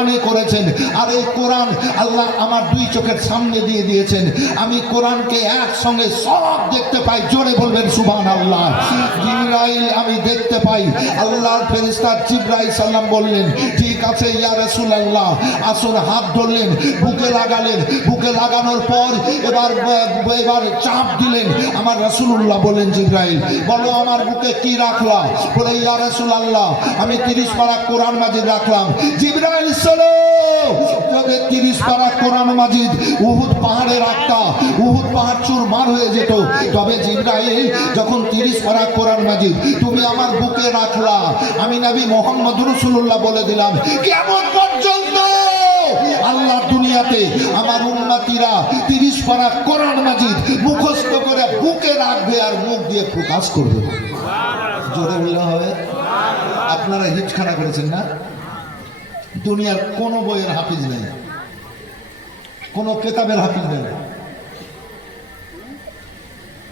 কোরআনই করেছেন। আর এই কোরআন আল্লাহ আমার দুই চোখের সামনে দিয়ে দিয়েছেন। আমি কোরআনকে একসঙ্গে সব দেখতে পাই। জোরে বলবেন সুবহানাল্লাহ। জিবরাইল আমি দেখতে পাই। আল্লাহর ফেরেশতা জিবরাইল সাল্লাম বললেন, ঠিক আছে ইয়া রাসূলুল্লাহ, আসুন। হাত ধরলেন, বুকে লাগালেন। বুকে লাগানোর পর এবার চাপ দিলেন। আমার রাসূলুল্লাহ বলেন, জিবরাইল বলো আমার বুকে কি রাখলা? বলে ইয়া রাসূলুল্লাহ আমি 30 পারা কোরআন মাজিদ রাখলাম। জিবরাইল চলো, তবে 30 পারা কোরআন মাজিদ উহুদ পাহাড়ে রাখতা, উহুদ পাহাড় চুরমার হয়ে যেত। তবে জিবরাইল যখন 30 পারা কোরআন মাজিদ তুমি আমার বুকে রাখলা, আমি নবী মুহাম্মদ রাসূলুল্লাহ বলে দিলাম কিয়ামত পর্যন্ত আল্লাহ দুনিয়াতে আমার উম্মতিরা 30 পারা কোরআন মাজিদ মুখস্থ করে বুকে রাখবে আর মুখ দিয়ে প্রকাশ করবে। জোরে বললে হবে। আপনারা হিজখানা করেছেন না? দুনিয়ার কোন বইয়ের হাফিজ নেই, কোন কেতাবের হাফিজ নেই,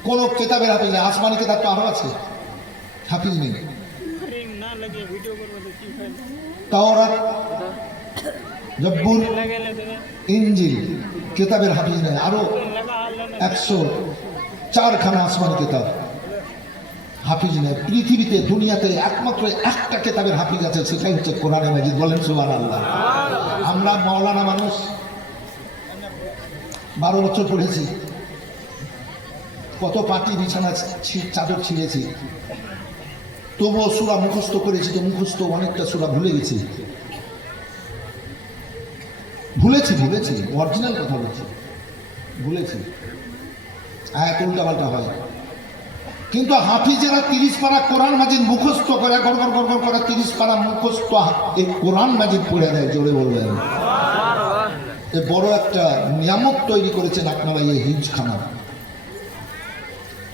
কোন কেতাবের হাফিজ নেই। আসমানি কেতাব তো আরো আছে, হাফিজ নেই। তাওরাত, জব্বুর, ইনজিল কেতাবের হাফিজ নেই। আরো 104 খানা আসমানি কেতাব, হাফিজ নেই। পৃথিবীতে দুনিয়াতে একমাত্র একটা কেতাবের হাফিজ আছে, সেটাই হচ্ছে কোরআনে মাজিদ। বলেন সুবহানাল্লাহ। আমরা মাওলানা মানুষ, 12 বছর পড়েছি, কত পাটি বিছানা চাদর ছিঁড়েছি, তবুও সূরা মুখস্থ করেছি। তো মুখস্থ অনেকটা সূরা ভুলে গেছি, ভুলেছি অরিজিনাল কথা বলছি, ভুলেছি। আয়াত উল্টাপাল্টা হয়। কিন্তু হাফিজেরা 30 পারা কোরআন মাজিদ মুখস্থ করে গড়গড় গড়গড় করে 30 পারা মুখস্থ এই কোরআন মাজিদ পড়ে দেয়। জোরে বলবেন। এ বড় একটা নিয়ামত তৈরি করেছেন আপনারা এই হিজখানা।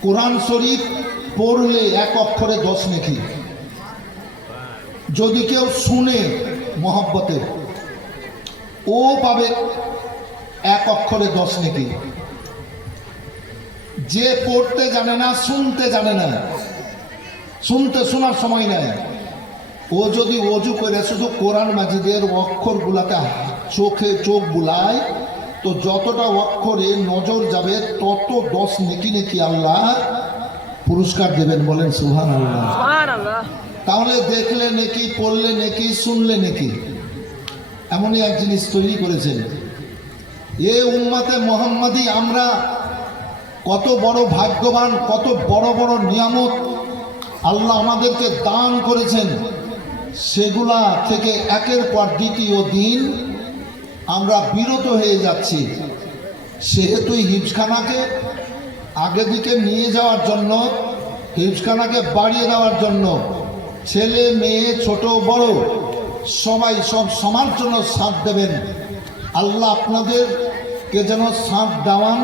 কোরআন শরীফ পড়লে এক অক্ষরে 10 নেকি। যদি কেউ শুনে মহব্বতে, ও পাবে এক অক্ষরে 10 নেকি। যে পড়তে জানে না, শুনতে জানে না, শোনার সময় নাই, ও যদি ওযু করে শুধু কোরআন মাজিদের অক্ষরগুলাতে চোখ বুলায়, তো যতটা অক্ষরে নজর যাবে তত 10 নেকি আল্লাহ পুরস্কার দেবেন। বলেন সুবহানাল্লাহ। তাহলে দেখলে নেকি, পড়লে নেকি, শুনলে নেকি। এমনই এক জিনিস তৈরি করেছেন। এ উম্মতে মুহাম্মাদি আমরা কত বড় ভাগ্যবান, কত বড় বড় নিয়ামত আল্লাহ আমাদেরকে দান করেছেন। সেগুলা থেকে একের পর দ্বিতীয় দিন আমরা বিরত হয়ে যাচ্ছি। সেহেতু হিজখানাকে আগে দিকে নিয়ে যাওয়ার জন্য, হিজখানাকে বাড়িয়ে দেওয়ার জন্য ছেলে মেয়ে ছোট বড় সবাই সব সমান জন্য সাথ দেবেন। আল্লাহ আপনাদেরকে যেন সাথ দেওয়ান,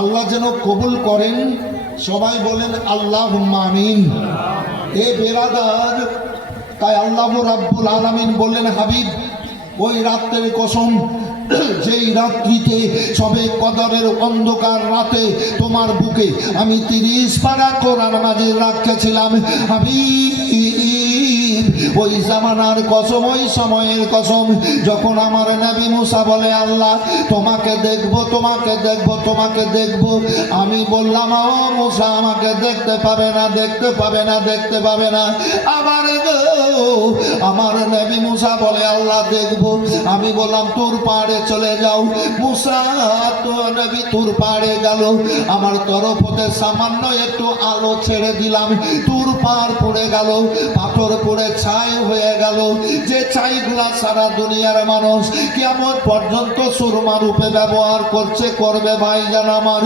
আল্লাহ যেন কবুল করেন। সবাই বলেন আল্লাহুম্মা আমিন। এ বেরাদার, তাই আল্লাহ রাব্বুল আলামিন বললেন, হাবিব ওই রাতের কসম যেই রাত্রিতে সবে কদরের অন্ধকার রাতে তোমার বুকে আমি 30 পারা কোরআন মাজিদ রাখেছিলাম। হাবিব ওই জামানার কসম, ওই সময়ের কসম, যখন আমার নবী মুসা বলে আল্লাহ তোমাকে দেখব, তোমাকে দেখব, তোমাকে দেখব, আমি বললাম ও মুসা আমাকে দেখতে পাবে না, দেখতে পাবে না, দেখতে পাবে না। আমার নবী মুসা বলে আল্লাহ দেখব। আমি বললাম তুর পাহাড়ে চলে যাও। মুসা তো নবী তুর পাহাড়ে গেল। আমার তরফ হতে সামান্য একটু আলো ছেড়ে দিলাম, তুর পাহাড় পড়ে গেল, পাথর পড়ে ছাই হয়ে গেল। যে ছাইগুলা সারা দুনিয়ার মানুষ কিয়ামত পর্যন্ত সুরমা রূপে ব্যবহার করবে। ভাইজান আমার,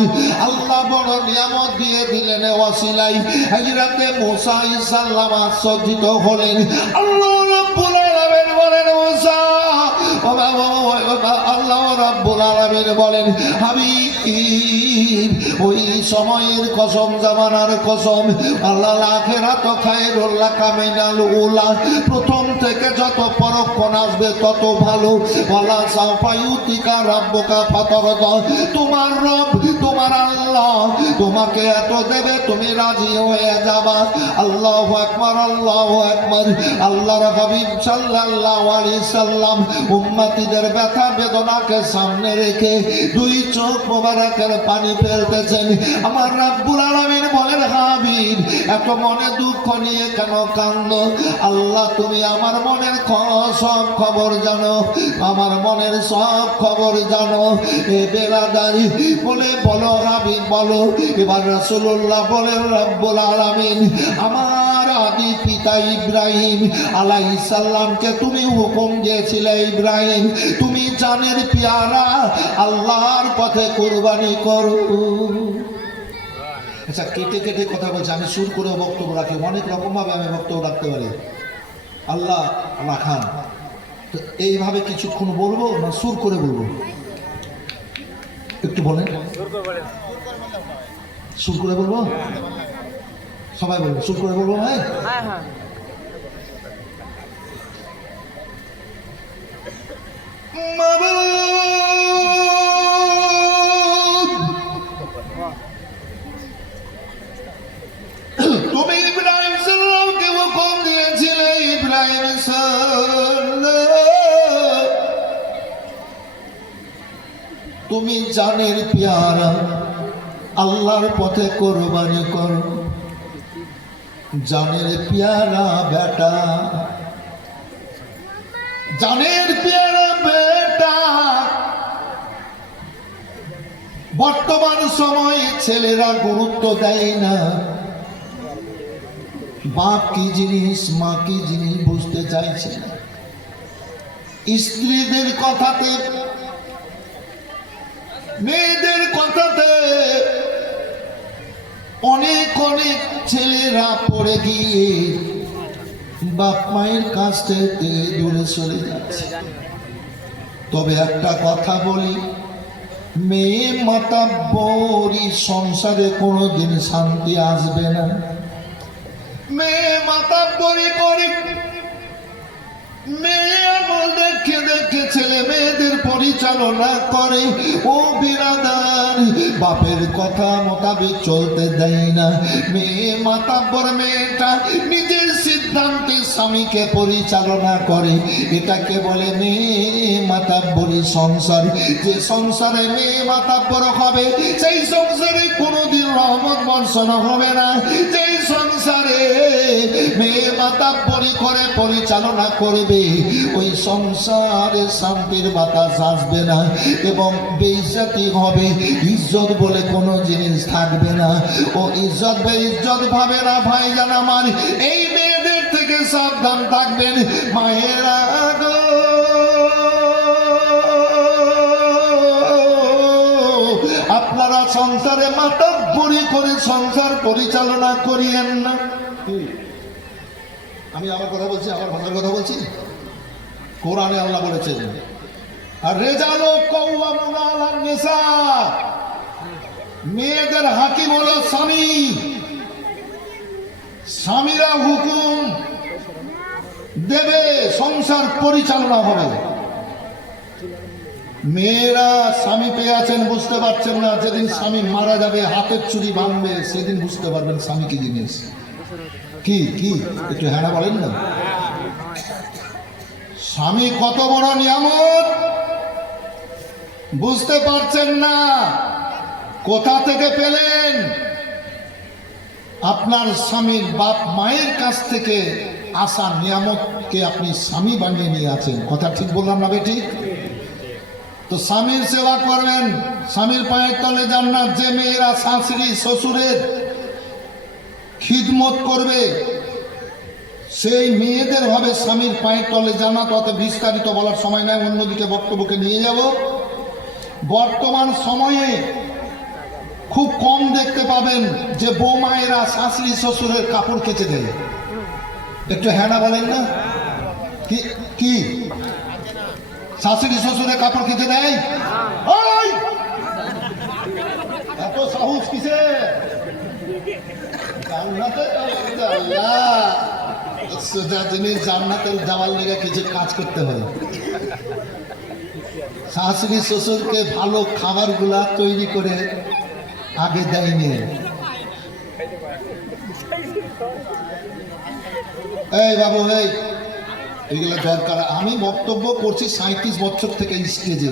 আল্লাহ বড় নিয়ামত দিয়ে দিলেন। ওয়াসিলাই হযরতে মুসা আলাইহিস সালাম আশ্চর্যিত হলেন। আল্লাহ রাব্বুল আলামিন বলেন মুসা আল্লাহ রাব্বুল আলামিন বলেন, হাবিব ওই সময়ের কসম, জামানার কসম, আল্লাহ আখিরাত খায়রুল লাকা মিনাল উলা, প্রথম থেকে যত পরক্ষণ আসবে তত ভালো। ওয়ালা সাওফা ইউতিকা রাব্বুকা ফাতারদা, তোমার রব, তোমার আল্লাহ তোমাকে এত দেবে তুমি রাজি হয়ে যাবা। আল্লাহু আকবার, আল্লাহু আকবার। আল্লাহর হাবিব সাল্লাল্লাহু আলাইহি সাল্লাম উম্মতিদের ব্যথা বেদনাকে সামনে রেখে দুই চোখ মোবারকের পানি ফেলতেছেন। আমার রাব্বুল আলামিন বলেন, হাবিব এত মনে দুঃখ নিয়ে কেন কান্দো? আল্লাহ তুমি আমার মনের সব খবর জানো, আমার মনের সব খবর জানো। এ বেরাদারি বলে বলো হাবিব বলো। এবার রাসূলুল্লাহ বলেন, রাব্বুল আলামিন আমার আদি পিতা ইব্রাহিম আলাইহিস সালামকে তুমি হুকুম দিয়েছিলে, ইব্রাহিম তুমি জানের পেয়ারা আল্লাহর পথে কুরবানি করো। আচ্ছা, কেটে কেটে কথা বলছে, আমি সুর করে বক্তব্য রাখি, অনেক রকম ভাবে আমি বক্তব্য রাখতে পারি, আল্লাহ রাখান। তো এইভাবে কিছুক্ষণ বলবো না সুর করে বলবো? একটু বলেন। সুর করে বলবো? সবাই বলবো সুর করে বলবো ভাই? তুমি ইব্রাহিম সাল্লামকে হুকুম দিয়েছিলে, ইব্রাহিম তুমি জানের পেয়ারা আল্লাহর পথে কোরবানি করো। জানের পেয়ারা বেটা, জানের পেয়ারা বেটা। বর্তমান সময়ে ছেলেরা গুরুত্ব দেয় না, বাপ কি জিনিস মা কি জিনিস বুঝতে চাইছে না। স্ত্রীদের কথাতে, মেয়েদের কথাতে অনেক অনেক ছেলেরা পড়ে গিয়ে বাপ মায়ের কাছ থেকে দূরে সরে যাচ্ছে। তবে একটা কথা বলি, মেয়ে মাতাব্বরি সংসারে কোনোদিন শান্তি আসবে না। মেয়ে মাতাব্বরি করে, মেয়ে আমল দেখে দেখে ছেলে মেয়েদের পরিচালনা করে। ও বিরাদার, বাপের কথা মোতাবেক চলতে দেয় না। মেয়ে মাতাব্বর মেয়েটা নিজের সিদ্ধান্তে স্বামীকে পরিচালনা করে, এটাকে বলে মেয়ে মাতাব্বরি সংসার। যে সংসারে মেয়ে মাতাব্বর হবে সেই সংসারে কোনোদিন রহমত বর্ষণ হবে না। যেই সংসারে মেয়ে মাতাব্বরি করে পরিচালনা করবে ওই সংসারে শান্তির বাতাস আসবে না এবং বেইজ্জতি হবে। ইজ্জত বলে কোনো জিনিস থাকবে না। ও ইজ্জত বেইজ্জত ভাবে না ভাইজান আমার, এই মেয়েদের থেকে সাবধান থাকবেন মায়েরা গো। আপনারা সংসারে মাতাব্বরি করে সংসার পরিচালনা করিয়েন না। আমি আমার কথা বলছি, আমার ভাষার কথা বলছি। কোরআনে আল্লাহ বলেছেন, আর রেজালো কওয়ামুনা আলান নিসা, মেয়েদের হাকিম হলো স্বামী। স্বামীরা হুকুম দেবে, সংসার পরিচালনা হবে। মেয়েরা স্বামী পেয়ে আছেন বুঝতে পারছেন না, যেদিন স্বামী মারা যাবে হাতের চুরি ভাঙবে সেদিন বুঝতে পারবেন স্বামী কি জিনিস। কি কি একটু হ্যাঁ বলেন না? স্বামী কত বড় নিয়ামত বুঝতে পারছেন না। কোথা থেকে পেলেন? আপনার স্বামীর বাপ মায়ের কাছ থেকে আসা নিয়ামতকে আপনি স্বামী বানিয়ে নিয়ে আছেন। কথা ঠিক বললাম না বেঠিক? তো স্বামীর সেবা করবেন, স্বামীর পায়ের তলে জান্নাত। যে মেয়েরা শাশুড়ি শ্বশুরের খিদমত করবে সেই মেয়েদের হবে স্বামীর পায়ের তলে জান্নাত। অত বিস্তারিত বলার সময় নাই, অন্যদিকে বক্তব্যকে নিয়ে যাব। বর্তমান সময়ে খুব কম দেখতে পাবেন যে বৌমায়েরা শাশুড়ি শ্বশুরের কাপড় কেচে দেয়। একটু হ্যাঁ না বলেন না? কি কি শাশুড়ি শ্বশুরে কাপড় খেতে নেই? এত সাহস কিসে? জান্নাতে যাওয়ার লেগে কিছু কাজ করতে হয়। শাশুড়ি শ্বশুরকে ভালো খাবারগুলা তৈরি করে আগে দেয়নি। এই বাবু, এইগুলো দরকার। আমি বক্তব্য করছি 37 বছর থেকে স্টেজে,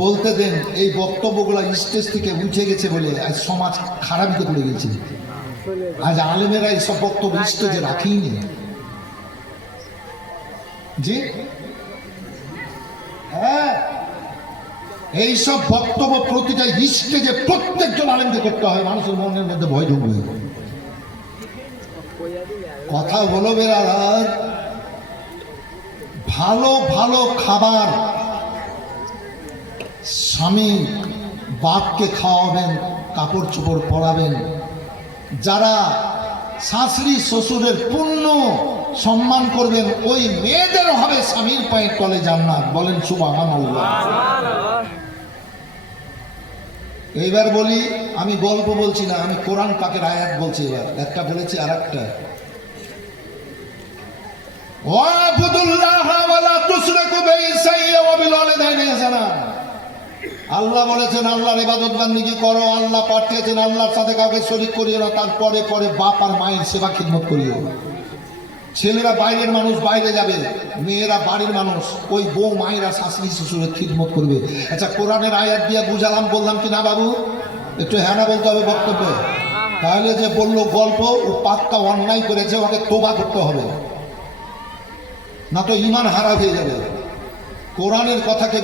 বলতে দেন। এই বক্তব্যগুলো স্টেজ থেকে উঠে গেছে বলে আজ সমাজ খারাপিতে পড়ে গেছে। আজ আলেমেরা এইসব বক্তব্য স্টেজে রাখেনি। জি হ্যাঁ, এইসব বক্তব্য প্রতিটা স্টেজে প্রত্যেকজন আলেমকে করতে হয়। মানুষের মনের মধ্যে ভয় ঢুকবে। কথা হলো বেরার, ভালো ভালো খাবার স্বামী বাপকে খাওয়াবেন, কাপড় চোপড় পরাবেন। যারা শাশুড়ি শ্বশুরের পূর্ণ সম্মান করবেন, ওই মেয়েদের হবে স্বামীর পায়ের তলে জান্নাত। বলেন সুবহানাল্লাহ। এইবার বলি, আমি গল্প বলছি না, আমি কোরআন পাকের আয়াত বলছি। এবার একটা বলেছি আর একটা, আল্লাহ বলেছেন আল্লাহর ইবাদত বান্দিগি করো। আল্লাহ পাঠিয়েছেন আল্লাহর সাথে কাউকে শরীক করিও না। তারপরে পরে বাপ আর মায়ের সেবা খিদমত করিও। ছেলেরা বাইরের মানুষ, বাইরে যাবে। মেয়েরা বাড়ির মানুষ, ওই বউ মায়েরা শাশুড়ি শ্বশুরের খিদমত করবে। আচ্ছা, কোরআনের আয়াত দিয়ে বুঝালাম, বললাম কি না বাবু? একটু হ্যাঁ না বলতে হবে বক্তব্য। তাহলে যে বললো গল্প, ও পাক্কা অন্যায় করেছে, ওকে তোবা করতে হবে, না তো ইমান হারা হয়ে যাবে। কোরআনের কথাকে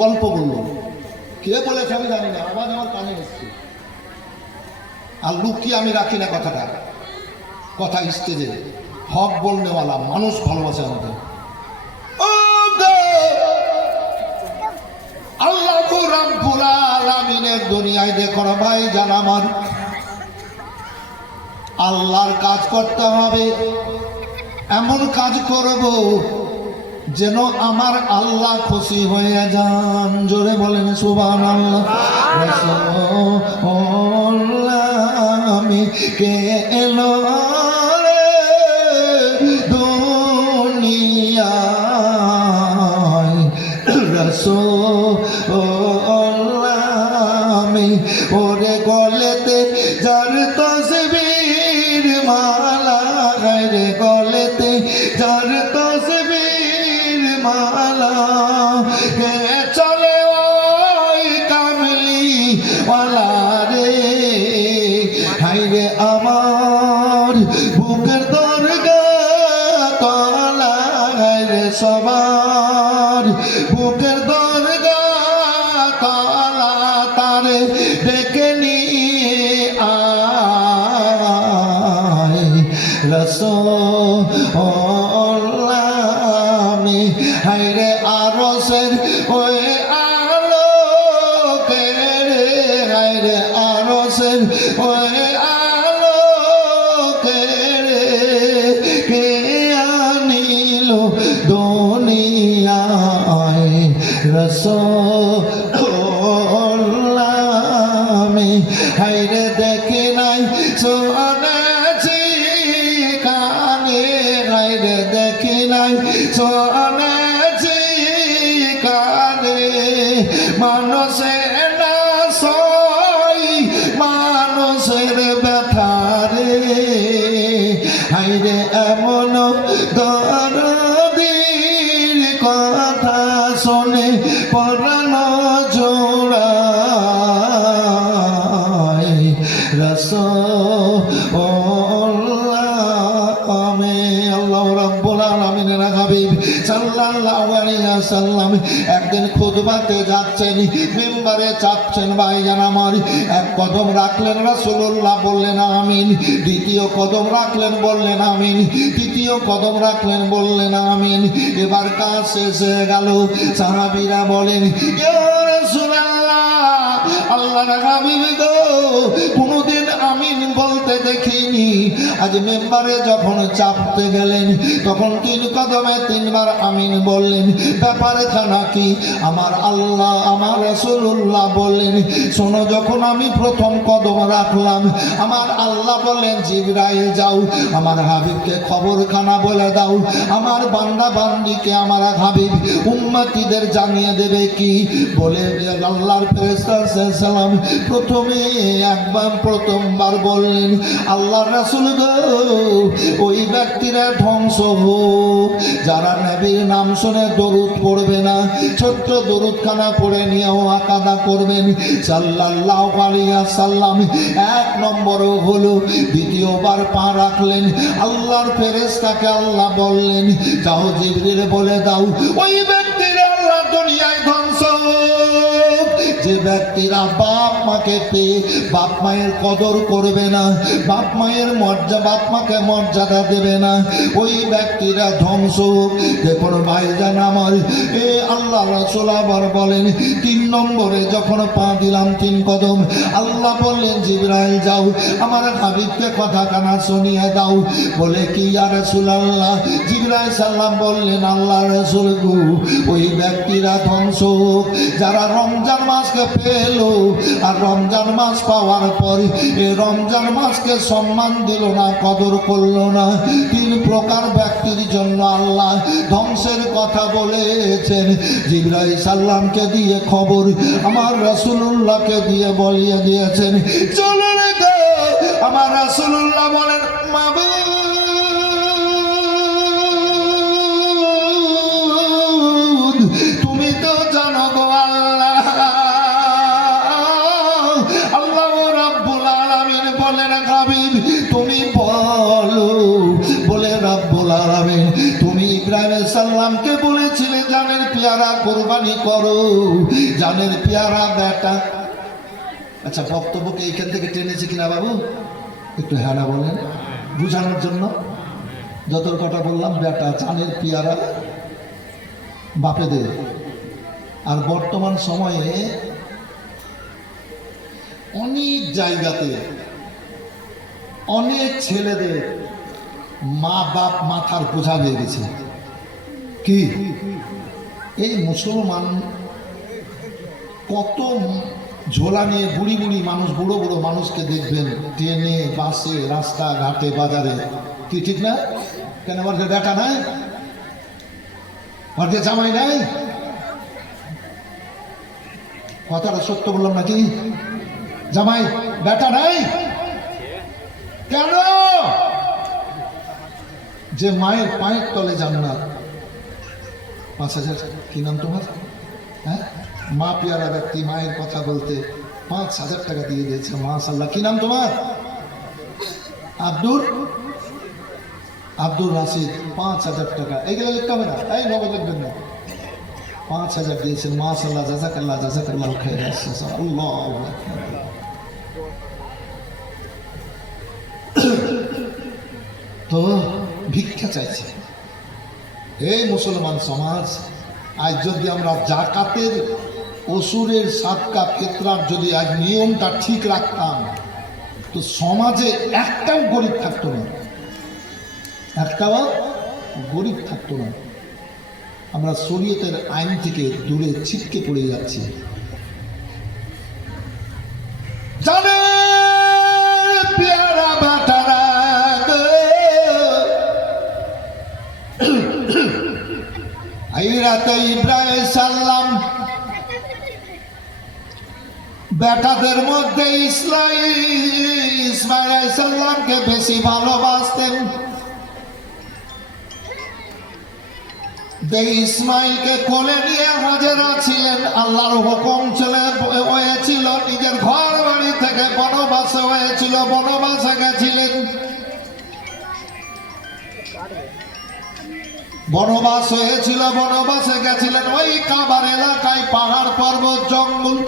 গল্প বললো। কে বলেছে আমি জানি না, আওয়াজ আমার কানে এসছে। আর লুকিয়ে আমি রাখি না কথাটা। কথা স্টেজে হক বলনেওয়ালা মানুষ ভালোবাসে আমাদের। আল্লাহ রাব্বুল আলামিনের দুনিয়ায় দেখো না ভাই জান আমার, আল্লাহর কাজ করতে হবে। এমন কাজ করব যেন আমার আল্লাহ খুশি হয়ে যান। জোরে বলেন সুবহানাল্লাহ। আমি কে এলো রে দুনিয়ায়, রাসূল আমি ওরে গলেতে যার তসবির মালা, রে গলেতে যার তসবির মালা, কে চলে ওই কামলি ওয়ালা রে। হাইরে আমার বুকের দরগা তলা, হাইরে সবার বুকের দরগা তলা, তারে ডেকে নিয়ে আয় রাসূল আমি। হাইরে আরশের ওই আলোকে রে, হাইরে আরশের ওই আলোকে রে, কে আনিল দুনিয়ায় রাসূল আমি। হাইরে দেখে নাই শোনেছি কানে, হাইরে দেখে নাই শোনেছি কানে, মানুষের না সই মানুষের ব্যথা রে। হাইরে এমন দরদির কথা শোনে পরাণ জোড়ায় রাসূল আমি। আল্লাহ রাব্বুল আলামিনের হাবিব সাল্লাল্লাহু আলাইহি ওয়াসাল্লাম একদিন খুতবাতে যাচ্ছেন, মিম্বারে চাপছেন। ভাইজান আমার, এক কদম রাখলেন, রাসূলুল্লাহ বললেন আমিন। দ্বিতীয় কদম রাখলেন, বললেন আমিন। তৃতীয় কদম রাখলেন, বললেন আমিন। এবার কাজ শেষ হয়ে গেল। সাহাবীরা বলেন ইয়া রাসূলুল্লাহ, আল্লাহর হাবিব গো কোনোদিন আমিন বলতে দেখিনি, আজ মেম্বারে যখন চাপতে গেলেন তখন 3 কদমে 3 বার আমিন বললেন। ব্যাপারে খানা কি? আমার আল্লাহ আমার রাসূলুল্লাহ বললেন, শোনো, যখন আমি প্রথম কদম রাখলাম আমার আল্লাহ বললেন, জিবরাইল যাও আমার হাবিবকে খবরখানা বলে দাও, আমার বান্দা বান্দিকে আমার হাবিব উম্মতিদের জানিয়ে দেবে কি বলে আল্লাহর ফেরেশতা সাল্লাম প্রথমবার বললেন, আল্লাহর রাসূল গো ওই ব্যক্তিরা ধ্বংস হোক যারা নবীর নাম শুনে দরুদ পড়বে না, ছোট্ট দরুদখানা পড়ে নিয়েও আকাদা করবেন সাল্লাল্লাহু আলাইহি ওয়াসাল্লাম। 1 নম্বর হলো দ্বিতীয়বার পা রাখলেন আল্লাহর ফেরেশতাকে আল্লাহ বললেন, যাও জিবরিল বলে দাও ওই ব্যক্তিরা আল্লাহ দুনিয়ায় ধ্বংস হোক যে ব্যক্তিরা বাপ মাকে পেয়ে বাপ মায়ের কদর করবে না, বাপ মাকে মর্যাদা দেবে না, ওই ব্যক্তিরা ধ্বংস হোক। দেখুন ভাইজান আমার, এ আল্লাহ রাসূল আবার বলেন 3 নম্বরে যখন পা দিলাম 3 কদম, আল্লাহ বললেন, জিবরাইল যাও আমার হাবিবকে কথা কানা শুনিয়ে দাও। বলে কি ইয়া রাসূলুল্লাহ? জিবরাইল সাল্লাম বললেন, আল্লাহ রাসূল গো ওই ব্যক্তিরা ধ্বংস হোক যারা রমজান মাসকে পেল আর রমজান মাস পাওয়ার পর এই রমজান মাসকে সম্মান দিল না, কদর করলো না। 3 প্রকার ব্যক্তির জন্য আল্লাহ ধ্বংসের কথা বলেছেন। জিবরাইল সাল্লামকে দিয়ে খবর আমার রাসূলুল্লাহকে দিয়ে বলিয়ে দিয়েছেন। চলো রে গো, আমার রাসূলুল্লাহ বলেন, মাবুদ তুমি তো জানো গো আল্লাহ, আল্লাহ রাব্বুল আলামিন বলেন, হাবিব তুমি বলো। বলে রাব্বুল আলামিন, তুমি ইব্রাহিম সাল্লামকে বলেছিলে জানের পেয়ারা কুরবানি করো, জানের পেয়ারা বেটা। আচ্ছা, বক্তব্যকে এইখান থেকে টেনেছে কিনা বাবু? একটু হ্যাঁ না বলেন বুঝানোর জন্য। যত কথা বললাম বেটা, জানের পেয়ারা বাপেদের। আর বর্তমান সময়ে অনেক জায়গাতে অনেক ছেলেদের মা বাপ মাথার বোঝা হয়ে গেছে। কি এই মুসলমান কত ঝোলা নিয়ে বুড়ি বুড়ি মানুষ, বুড়ো বুড়ো মানুষকে দেখবেন ট্রেনে বাসে রাস্তাঘাটে বাজারে, কি ঠিক না? কেন আমার বেটা নাই, আমার জামাই নাই? কথাটা সত্য বললাম নাকি? জামাই বেটা নাই কেন? যে মায়ের পায়ের তলে জান্নাত। 5,000 কি নাম তোমার? হ্যাঁ, মা পেয়ারা ব্যক্তি মায়ের কথা বলতে 5,000 টাকা দিয়ে দিয়েছে। মাশাআল্লাহ। কি নাম তোমার? আব্দুর রাশিদ। 5,000 টাকা। এইগুলো লিখতে হবে না, এই নগদ লিখবেন না। 5,000 দিয়েছেন। মাশাআল্লাহ, জাযাকাল্লাহ, জাযাকাল্লাহ খাইর। আল্লাহু আকবার। তো ভিক্ষা চাইছে এই মুসলমান সমাজ। আজ যদি আমরা জাকাতের অসুরের সাদকা ফিতরার যদি আজ নিয়মটা ঠিক রাখতাম তো সমাজে একটাও গরিব থাকতো না, একটাও গরিব থাকতো না। আমরা শরীয়তের আইন থেকে দূরে ছিটকে পড়ে যাচ্ছি। জানে পেয়ারা বাটারা আইরাতে ইব্রাহিম সাল্লাম বেটাদের মধ্যে ইসমাইল সাল্লামকে বেশি ভালোবাসতেন। ইসমাইলকে কোলে নিয়ে হাজেরা ছিলেন। আল্লাহর হুকুম হয়েছিল, নিজের ঘর বাড়ি থেকে বনবাসে হয়েছিল, বনবাসে গেছিলেন। বনবাস হয়েছিল, বনবাসে গেছিলেন। ওই কাবার এলাকায় পাহাড় পর্বত জঙ্গল,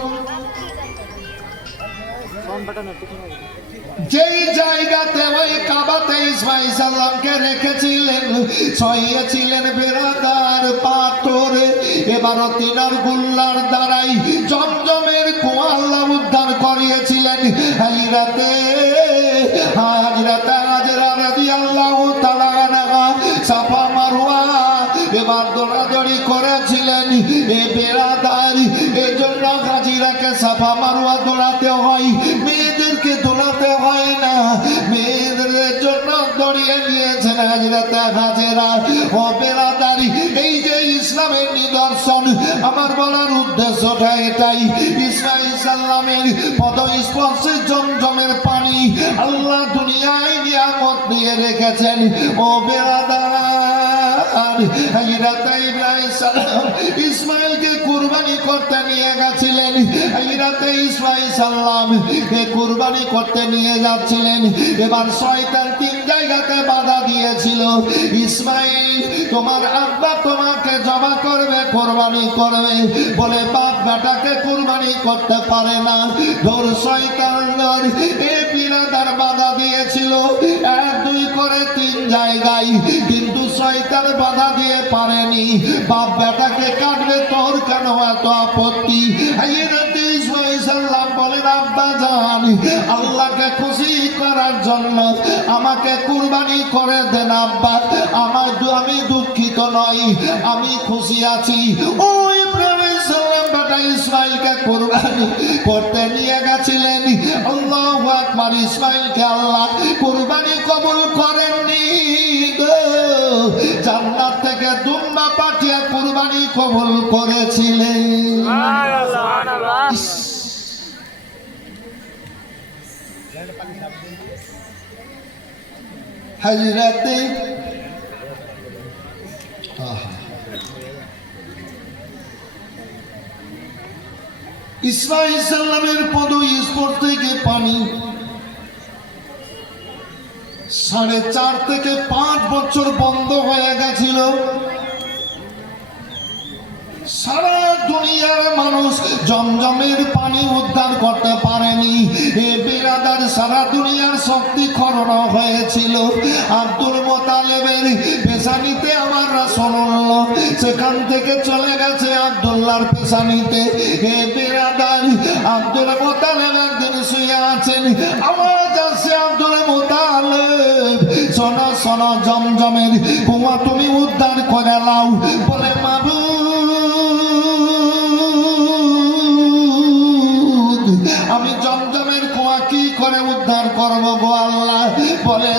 যেই জায়গাতে ওই কাবাতে ইসমাইল সাল্লামকে রেখেছিলেন সহিয়েছিলেন বেরাদার পাথরে। এবার তিনার গুল্লার দ্বারাই জমজমের কুয়া আল্লাহ উদ্ধার হযরতে হাজরা রাদিয়াল্লাহু তাআলা আনহা সাফা মারওয়া এবার দৌড়াদৌড়ি করেছিলেন। এ বেরাদার, এজন্য হাজিরাকে সাফা মারওয়া দৌড়াতে হয়, মেয়েদেরকে দৌড়াতে হয় না। মেয়েদের জন্য দৌড়িয়ে নিয়েছেন হযরতে হাজেরা। ও বেরাদারি, এই যে ইসলামের নিদর্শন, আমার বলার উদ্দেশ্যটা এটাই। ঈসা আলাইহিসসালামের পদস্পর্শে জমজমের পানি আল্লাহ দুনিয়ায় নিয়ামত দিয়ে রেখেছেন। ও বেরাদার, হযরত ইব্রাহিম সালাম ইসমাইলকে কুরবানি করতে নিয়ে গেছিলেন। হযরত ইসমাইল সালাম কে কুরবানি করতে নিয়ে যাচ্ছিলেন। এবার শয়তান তিন জায়গাতে বাধা দিয়েছিল। ইসমাইল, তোমার আব্বা তোমাকে জমা করবে, কুরবানি করবে বলে বাপ বেটাকে কুরবানি করতে পারে না। ধর শয়তান এ বিরাদার বাধা দিয়েছিল এক দুই করে তিন জায়গায়, কিন্তু শয়তান বাধা দিয়ে পারেনি। বাপ বেটাকে কাটবে, তোর কেন এত আপত্তি? হযরত ইসমাঈল সাল্লাম বলেন, আব্বা জান, আল্লাহকে খুশি করার জন্য আমাকে কুরবানি করে দেন আব্বা। আমি দুঃখিত নই, আমি খুশি আছি। ও ইব্রাহিম সাল্লাম বেটা ইসমাঈলকে কুরবানি করতে নিয়ে গেছিলেন। আল্লাহু আকবার, ইসমাঈলকে আল্লাহ কুরবানি কবুল করেননি গো। জান্নাত থেকে দুম্বা পাঠিয়ে কুরবানি কবুল করেছিলেন। সুবহানাল্লাহ। হযরতে ইসমাঈল সাল্লামের পদস্পর্শ থেকে পানি 4.5 থেকে 5 বছর বন্ধ হয়ে গেছিল। সারা দুনিয়ার মানুষ জমজমের পানি উদ্ধার করতে পারেনি। এ বিরাদার, সারা দুনিয়ার শক্তি খরণ হয়েছিল আব্দুল মুত্তালিবের পেশানিতে। আমার রাসূলুল্লাহ সেখান থেকে চলে গেছে আব্দুল্লাহর পেশানিতে। এ বিরাদার, আব্দুল মুত্তালিব একদিন শুয়ে আছেন, আওয়াজ আসছে, আব্দুল মুত্তালিব শোনো শোনো, জমজমের কুয়া তুমি উদ্ধার করে নাও। বলে, আমি জমজমের কুয়া কি করে উদ্ধার করবো গো আল্লাহ? বলে,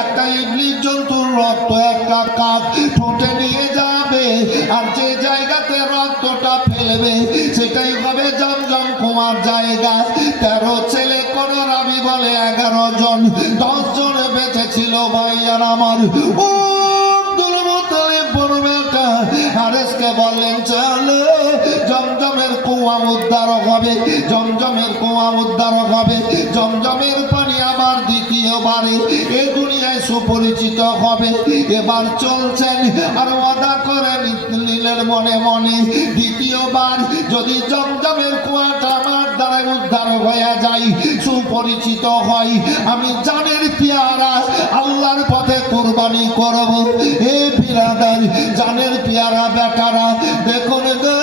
একটা ইবলিস জন্তুর রক্ত একটা কাক ঠোঁটে নিয়ে যাবে, আর যে জায়গাতে রক্তটা ফেলবে সেটাই হবে জমজম কুয়ার জায়গা। 13 ছেলে, কোন রাবি বলে 11 জন, 10 জন বেঁচে ছিল ভাইয়ার আমার। ও আব্দুল মুত্তালিব বড় বেটা হারেসকে বললেন, চলো জমজমের কুয়া উদ্ধার হবে, জমজমের কুয়া উদ্ধার হবে। জমজমের পানি আবার দ্বিতীয়বারে এ দুনিয়ায় সুপরিচিত হবে। এবার চলছেন আর ওয়াদা করে নিলেন মনে মনে, দ্বিতীয়বার যদি জমজমের কুয়াটা আমার দ্বারা উদ্ধার হয়ে যায়, সুপরিচিত হয়, আমি জানের পেয়ারা আল্লাহর পথে কুরবানি করব। হে বিরাদার, জানের পেয়ারা বেটারা, দেখুন গো,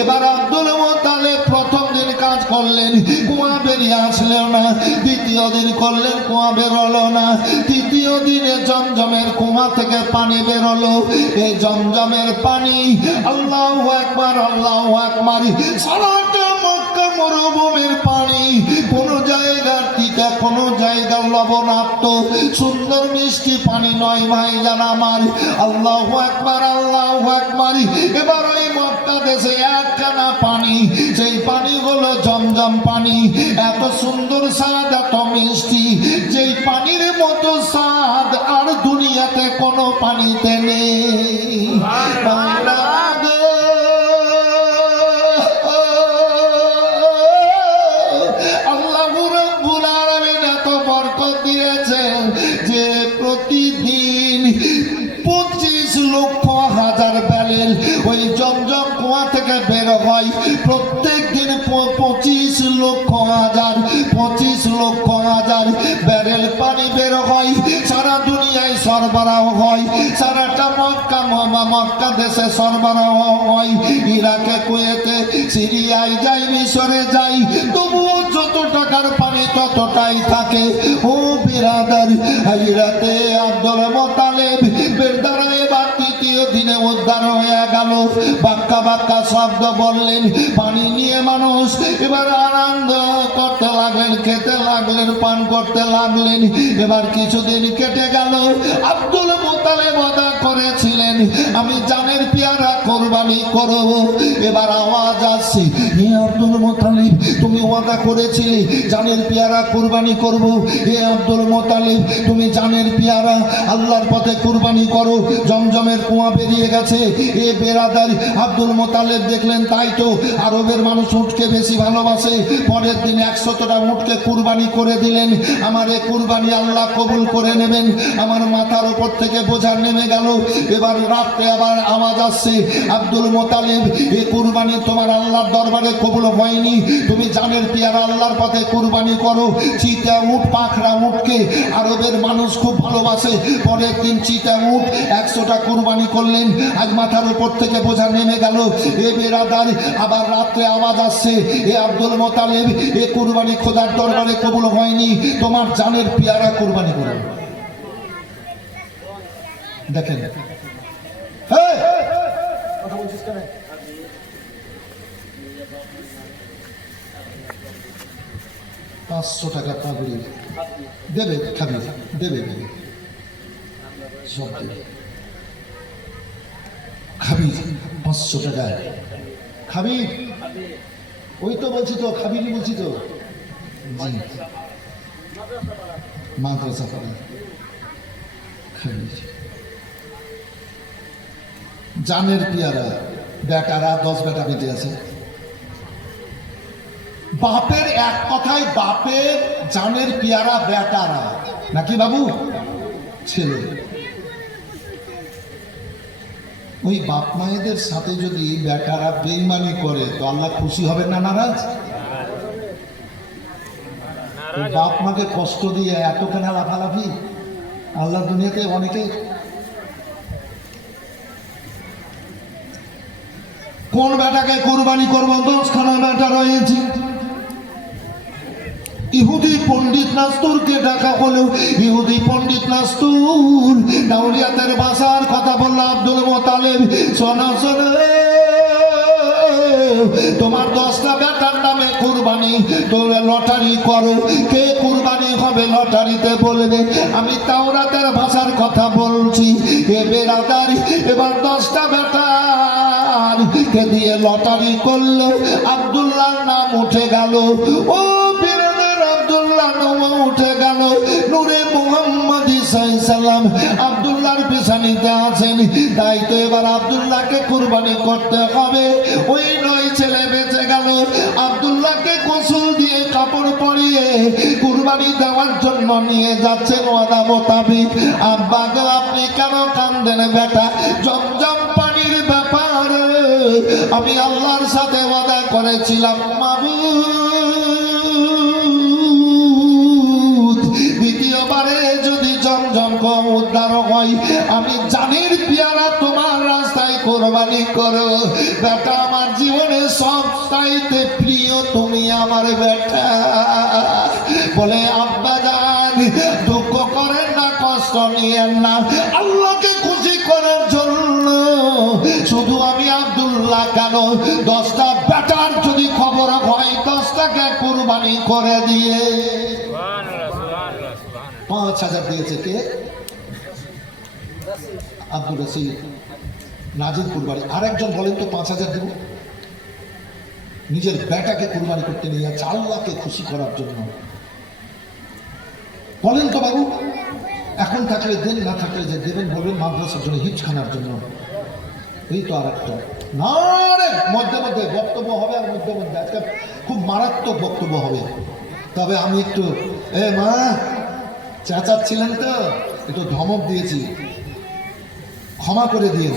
এবার আব্দুল মুত্তালিব প্রথম দিন কাজ করলেন, কুয়া বেরিয়ে আসলো না। দ্বিতীয় দিন করলেন, কুয়া বেরোলো না। তৃতীয় দিনে জমজমের কুয়া থেকে পানি বেরোলো। এই জমজমের পানি, আল্লাহু আকবার, আল্লাহু আকবার, সারাটা মক্কা মরুভূমির পানি, কোন জায়গার টিকা, কোন জায়গার লবণাক্ত, সুন্দর মিষ্টি পানি নয় ভাইজান আমার। আল্লাহু আকবার, আল্লাহু আকবার। এবার ওই মক্কা দেশে একখানা পানি, সেই পানি হলো জমজম পানি। এত সুন্দর স্বাদ, এত মিষ্টি, যেই পানির মতো স্বাদ আর দুনিয়াতে কোনো পানিতে নেই। আল্লাহ রাব্বুল আলামিন এত বরকত দিয়েছেন যে প্রতিদিন 25 লক্ষ হাজার ব্যারেল ওই জমজম কুয়া থেকে বের হয়। প্রত্যেক দিন 25 লক্ষ হাজার ব্যারেল পানি বের হয়, সারা দুনিয়ায় সরবরাহ হয়। সারাটা মক্কা মক্কা দেশে সরবরাহ হয়, ইরাকে, কুয়েতে, সিরিয়ায় যাই, মিশরে যাই, তবুও যত টাকার পানি ততটাই থাকে। ও বিরাদার, হযরতে আব্দুল মুত্তালিব বেরদারা এবার তৃতীয় দিনে উদ্ধার হয়ে গেল। বাক্কা বাক্কা শব্দ বললেন, পানি নিয়ে মানুষ এবার আনন্দ করতে লাগলেন, খেতে লাগলেন, পান করতে লাগলেন। এবার কিছুদিন কেটে গেল। আব্দুল মুত্তালিব ওয়াদা করেছিলেন, আমি জানের পেয়ারা কুরবানি করব। এবার আওয়াজ আসছে, হে আব্দুল মুত্তালিব, তুমি ওয়াদা করেছিলে জানের পেয়ারা কুরবানি করব। হে আব্দুল মুত্তালিব, তুমি জানের পেয়ারা আল্লাহর পথে কুরবানি করো, জমজমের কুয়া বেরিয়ে গেছে। এ বেরাদার, আব্দুল মুত্তালিব দেখলেন তাই তো, আরবের মানুষ উটকে বেশি ভালোবাসে। পরের দিন 100টা উটকে কুরবানি করে দিলেন। আমার এ কুরবানি আল্লাহ কবুল করে নেবেন। আমার মাথার উপর থেকে বোঝা নেমে গেল। এবার রাত্রে আবার আওয়াজ আসছে, আব্দুল মুত্তালিব, এ কুরবানি তোমার আল্লাহর দরবারে কবুল হয়নি, তুমি জানের পেয়ারা আল্লাহর পথে কুরবানি করো। চিতা উট, পাখরা উটকে আরবের মানুষ খুব ভালোবাসে। পরের দিন চিতা উট 100টা কুরবানি করলেন। আজ মাথার উপর থেকে বোঝা নেমে গেল। এ বেরাদার, আবার রাত্রে আওয়াজ আসছে, এ আব্দুল মুত্তালিব, এ কুরবানি খোদার দরবারে কবুল হয়নি, তোমার জানের পেয়ারা কুরবানি করো। দেখেন, কথা বলছিস কেন? 500 টাকা পাবলি দেবে, খাবি, দেবে, সব দেবে, খাবি 500 টাকায় খাবি। ওই তো বলছি তো, খাবিনি বলছি তো। মাদ্রাসা পাড়া খাবি। জানের পেয়ারা, বেটারা 10 বেটা বেঁচে আছে। বাপের এক কথায়, বাপের জানের পেয়ারা বেটারা, নাকি বাবু? ছেলে। ওই বাপ মায়েদের সাথে যদি বেটারা বেঈমানি করে তো আল্লাহ খুশি হবে না নারাজ? বাপ মাকে কষ্ট দিয়ে এতখানি লাফালাফি আল্লাহ দুনিয়াতে অনেকে। কোন বেটাকে কুরবানি করবো? 10খানা বেটা রয়েছে। ইহুদি পণ্ডিত নাস্তুরকে ডাকা হলো। ইহুদি পণ্ডিত নাস্তুর দাউলিয়াতের ভাষার কথা বলল, আব্দুল মুত্তালিব, শোনো শোনো, তোমার 10টা বেটার নামে কুরবানি, তোমরা লটারি করো, কে কুরবানি হবে লটারিতে বলবে। আমি তাওরাতের ভাষার কথা বলছি। এ বেরাদারি, এবার 10টা বেটার কে দিয়ে লটারি করলো, আব্দুল্লাহর নাম উঠে গেল। ও বেরাদার, আব্দুল্লাহ নাম উঠে গেল। নূরে মুহাম্মদ সাল্লাম আব্দুল্লাহর পেছানিতে আছেন। তাই তো এবার আব্দুল্লাহকে কুরবানি করতে হবে। ওই 9 ছেলে বেঁচে গেল। আব্দুল্লাহকে গোসল দিয়ে কাপড় পরিয়ে কুরবানি দেওয়ার জন্য নিয়ে যাচ্ছেন ওয়াদা মোতাবিক। আব্বা গো, আপনি কেন কান্দেন বেটা? জমজম পানির ব্যাপারে আমি আল্লাহর সাথে ওয়াদা করেছিলাম, মাবুদ, দ্বিতীয়বারে যদি জমজম উদ্ধার হয়, আমি জানের পেয়ারা তোমার রাস্তায় কোরবানি করো। বেটা, আমার জীবনে সবচাইতে প্রিয় তুমি আমার বেটা। বলে, আব্বা জান, দুঃখ করেন না, কষ্ট নিয়েন না, আল্লাহকে খুশি করার জন্য শুধু আমি আব্দুল্লাহ কেন, 10টা বেটার যদি খবর হয় 10টাকে কুরবানি করে দিয়ে 5000 দিয়েছে। কে? আব্দুল রশিদ নাজিরপুর বাড়ি। আরেকজন বলেন তো 5000 দেব? নিজের বেটাকে কুরবানি করতে নিয়ে যাচ্ছে আল্লাহকে খুশি করার জন্য। বলেন তো বাবু, এখন থাকলে দেন, না থাকলে যে দেবেন বলবেন মাদ্রাসার জন্য, হিপসখানার জন্য। এই তো আর একটা না রে, মধ্যে মধ্যে বক্তব্য হবে, আর মধ্যে মধ্যে আজকে খুব মারাত্মক বক্তব্য হবে। তবে আমি একটু মা চেঁচাচ্ছিলেন তো, একটু ধমক দিয়েছি, ক্ষমা করে দিয়েন।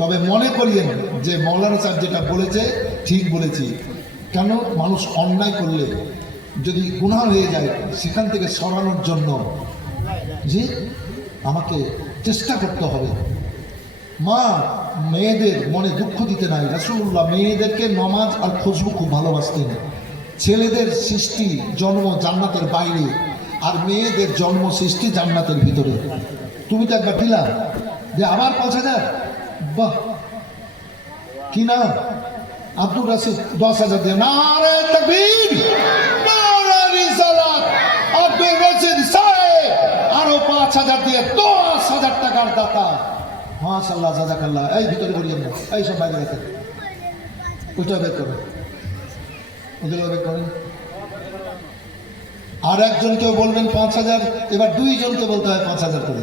তবে মনে করিয়েন যে মৌলানা সাহেব যেটা বলেছে ঠিক বলেছি। কেন? মানুষ অন্যায় করলে যদি গুনাহ হয়ে যায়, সেখান থেকে সরানোর জন্য যে আমাকে চেষ্টা করতে হবে। মা মেয়েদের মনে দুঃখ দিতে নাই। রাসূলুল্লাহ মেয়েদেরকে নমাজ আর খুশবু খুব ভালোবাসতেন। ছেলেদের সৃষ্টি জন্ম জান্নাতের বাইরে, আর মেয়েদের জন্ম সৃষ্টি জান্নাতের ভিতরে। তুমি তো একবার দিলা যে আবার 5,000। বাহ, কি নাম? আব্দুল রাশিদ 10,000 দিয়ে। নারে তাকবীর, নারে রিসালাত। আব্দুল রাশিদ সাহেব আরো 5,000 দিয়ে 10,000 টাকার দাতা। মাশাআল্লাহ, জাযাকাল্লাহ। এই ভিতরে বলিয়েন না, এই সব বাইরে রাখেন, ওইটা বের করেন, ওগুলো বের করেন। আর একজনকেও বলবেন 5,000, এবার 2 জনকে বলতে হয় 5,000 করে।